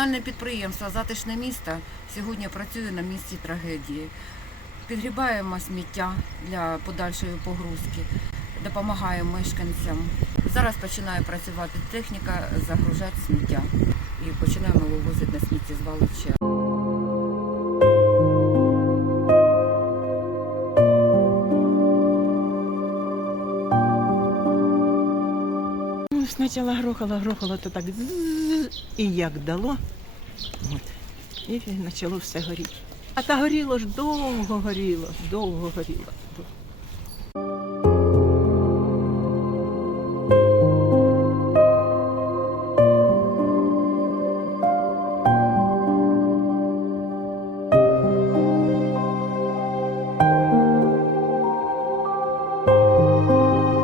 Комунальне підприємство Затишне місто сьогодні працює на місці трагедії. Підгрібаємо сміття для подальшої погрузки, допомагаємо мешканцям. Зараз починає працювати техніка, загружати сміття і починаємо вивозити на сміттєзвалище. Ну, Спочатку грохало, грохало, то так і як дало. От. І почало все горіти. А та горіло ж довго горіло, довго горіло.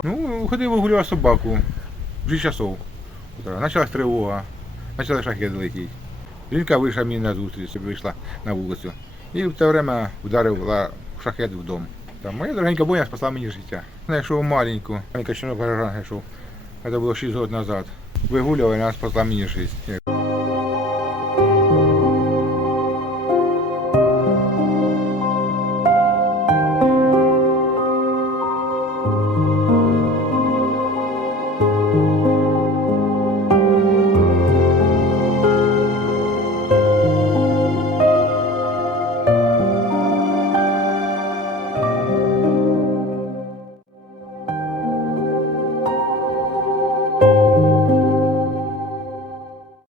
Ну, ходив вигулював собаку. В 6 часов. Почалась тривога, почали шахеди летіти. Жінка вийшла мені на зустріч, вийшла на вулицю. І в те время вдарила шахет в дом. Там моя дорогенька боя спасла мені життя. Я йшов маленьку, маленька чинок пожежа йшов. Це було 6 років назад. Вигулювала, вона спасла мені життя.